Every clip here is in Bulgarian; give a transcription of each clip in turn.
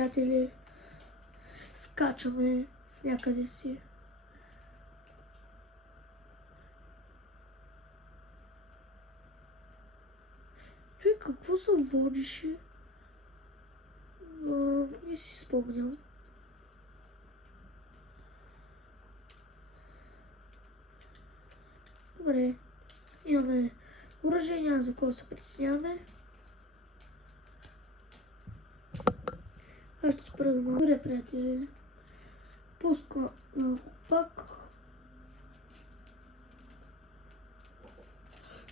приятели скачаме някъде си. Той какво се водише? Не си спомням. Добре. Имаме оръжие, няма за кого се притесняваме. Аз ще спра да му. Добре, приятели. Пуска пак.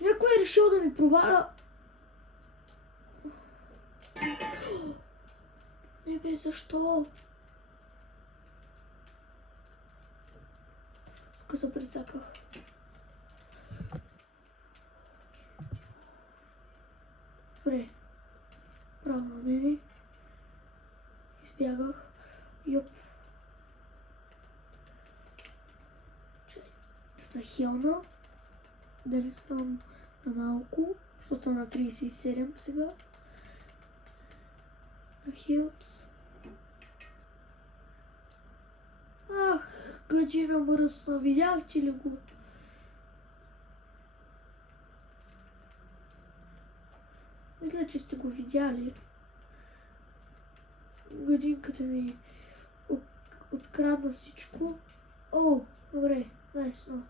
Някой е решил да ми проваля. Не бе, защо? Тук се прецаках. Добре. Право на мене. Избягах. Йоп. Чай. Да са хилна. Дали съм на малко, защото съм на 37 сега. На хилт. Ах, гаджина мръсна. Видяхте ли го? Мисля, че сте го видяли. Гадинката ми открадна всичко. О, добре, лесно.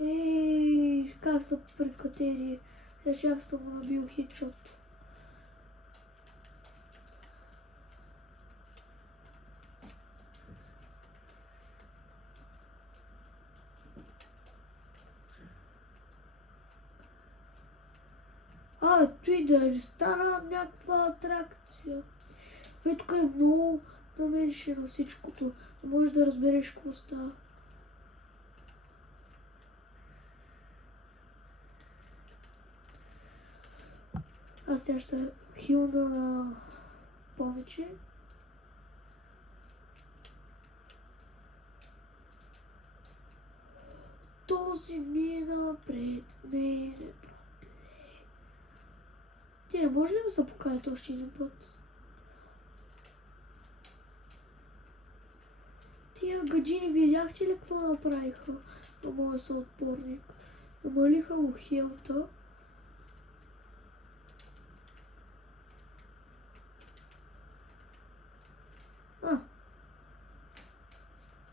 Ей, как са прекатери. Сега съм набил хитшот. Той да стана някаква атракция. Тук е много намеришено всичкото. Не можеш да разбереш какво става. Аз сега ще хилна повече. Този мина пред мене, братле. Тя може ли да се покажат още един път? Тия гаджини видяхте ли какво направиха на моя съотборник? Намалиха му хилта.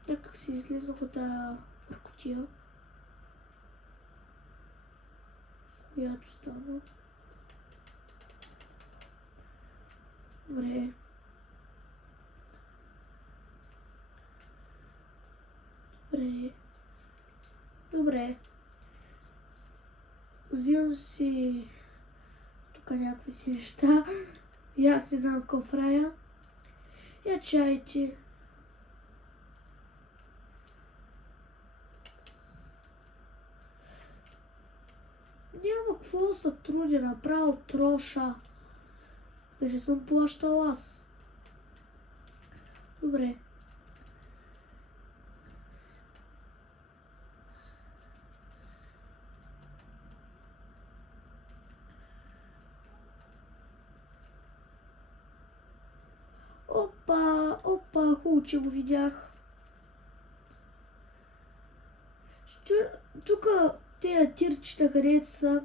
Някак си излезнах от тая бъркотия. Която стана. Добре. Добре. Добре. Взимам си тук някакви си неща. И аз не знам какво правя. Я чайте. Няма какво да се труди, направо троша. Даже съм плащал аз. Добре. Опа, хубаво, че го видях. Тук тези тирчета, където са,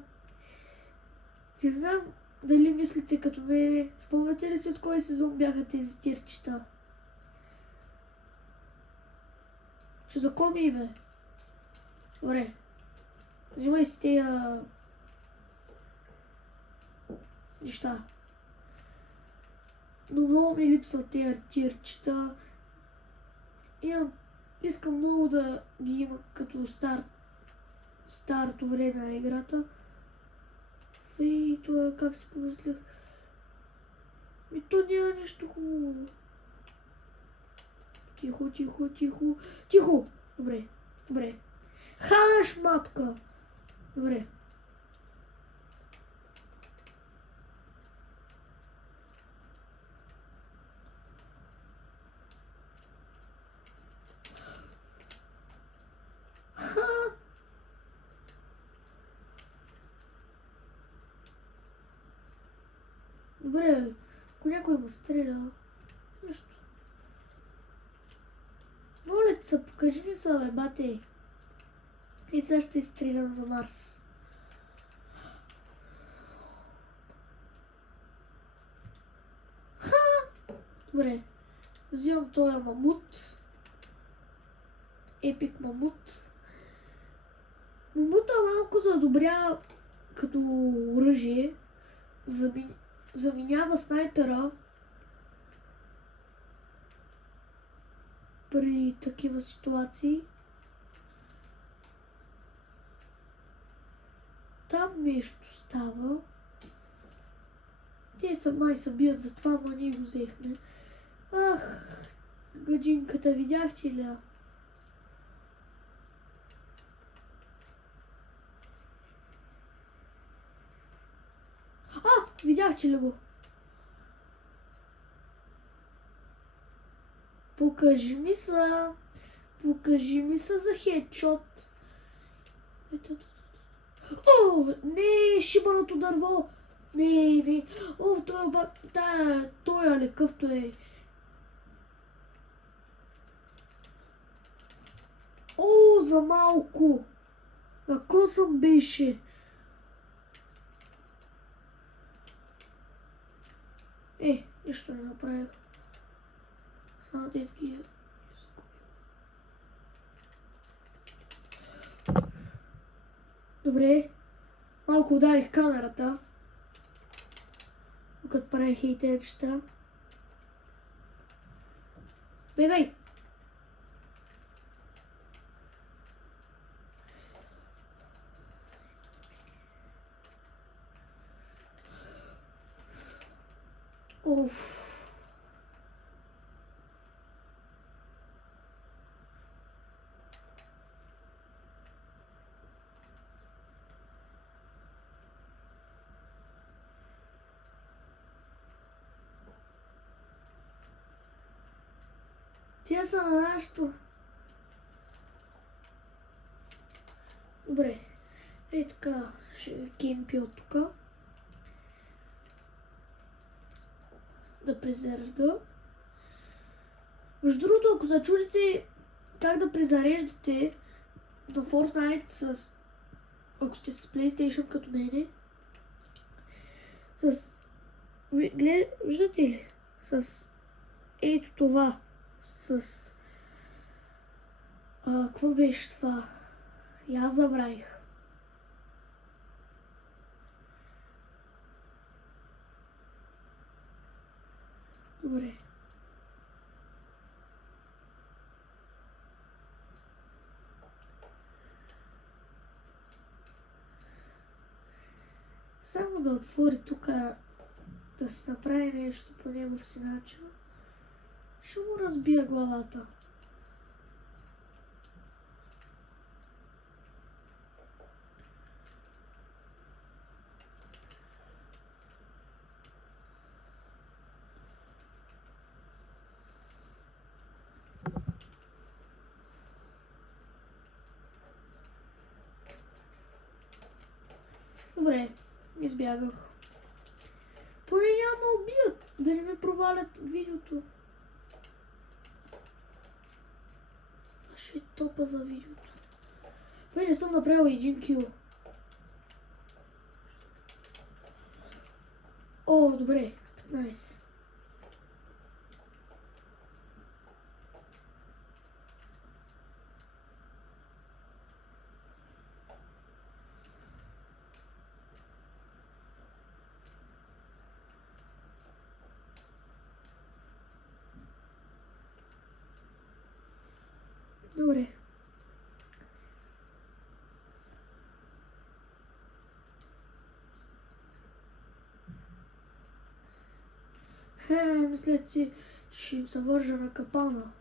не знам дали мислите като мене. Спомняте ли си от кой сезон бяха тези тирчета? Че за кой ми име? Добре. Взимай си тези неща. Но много ми липсват тези тирчета. Искам много да ги има като старото време на играта. И това как си помислях. И то няма нещо хубаво. Тихо. Добре. Хаш, матка. Добре. Добре, ако някой ме стреля, нещо. Моля те се, покажи ми се, бе, бате. И сега ще изстрелям за Марс. Добре, взимам този мамут. Епик мамут. Мамута малко задобря като оръжие. Заменява снайпера при такива ситуации. Там нещо става. Те май се бият за това, но ние го взехме. Ах, гаджинката, видяхте ли я? Видяхте ли го? Покажи ми се. Покажи ми се за хедшот. Ето. О, не, шибаното дърво. Не. О, той е ли къвто е. О, за малко. Ако съм беше. Нищо не направих. Само детки изгубих. Добре. Малко ударих камерата. Докато правих и тези неща. Бегай! Уф. Тя са на нашото. Добре. Ей така, ще кемпи от тук. Да презарежда. Между другото, ако се чудите как да презареждате на Fortnite с... ако сте с PlayStation като мене, с... виждате ли? С... ето това. С... какво беше това? Я забравих. Добре. Само да отвори тук, да се направи нещо по негов си начин. Ще му разбия главата. Добре, избягах. Поне няма убият, да не ме провалят видеото. Това ще е топа за видеото. Бе, не съм направил един кил. О, добре, 15. Добре. Мисля, че ще им се вържа на капана.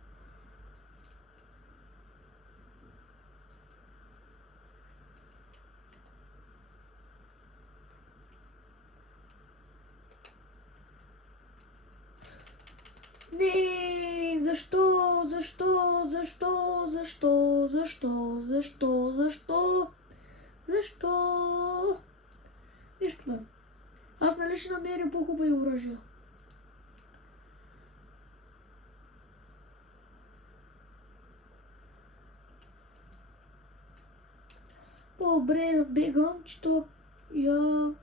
Не, защо? Нищо бе. Аз нали дали ще намерим по-хубави оръжия. По-добре да бегам, че то я...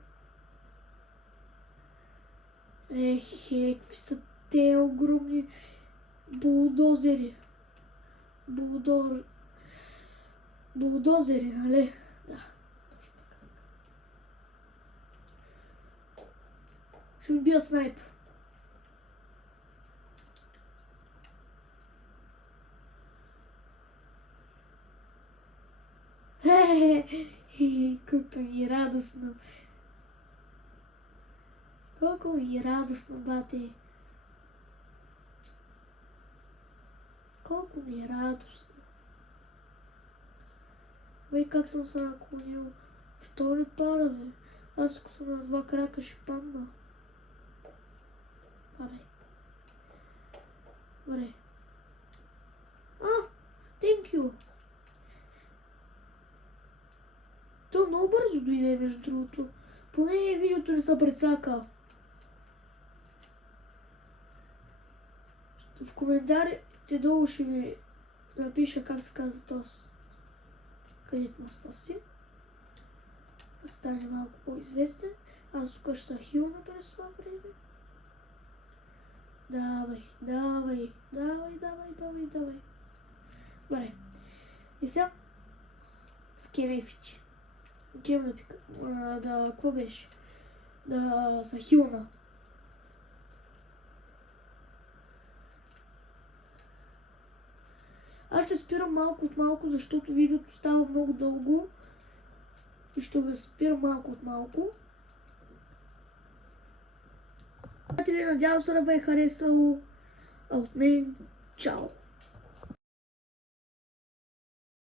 какви са те огромни булдозери. Булдозери, нали? Да, точно така. Ще ми бият снайп. Колко ми е радостно. Колко ми е радостно, бате. Колко ми е радостно. Бе, как съм се наклонил. Що не пада, бе? Аз ако съм на два крака, ще падна. Падай. Добре. Thank you. То много бързо дойде, между другото. Поне видеото не се прецака. В коментарите долу ще ви напиша как се казва този. Където ме спаси. Да стане малко по-известен. Аз тук ще са хилна през това време. Давай. Добре. И сега в кенефите. Отивам да пика. Какво беше? Да са хилна. Аз ще спирам малко от малко, защото видеото става много дълго. И ще го спирам малко от малко. Надявам се да ви е харесало. А от мен, чао!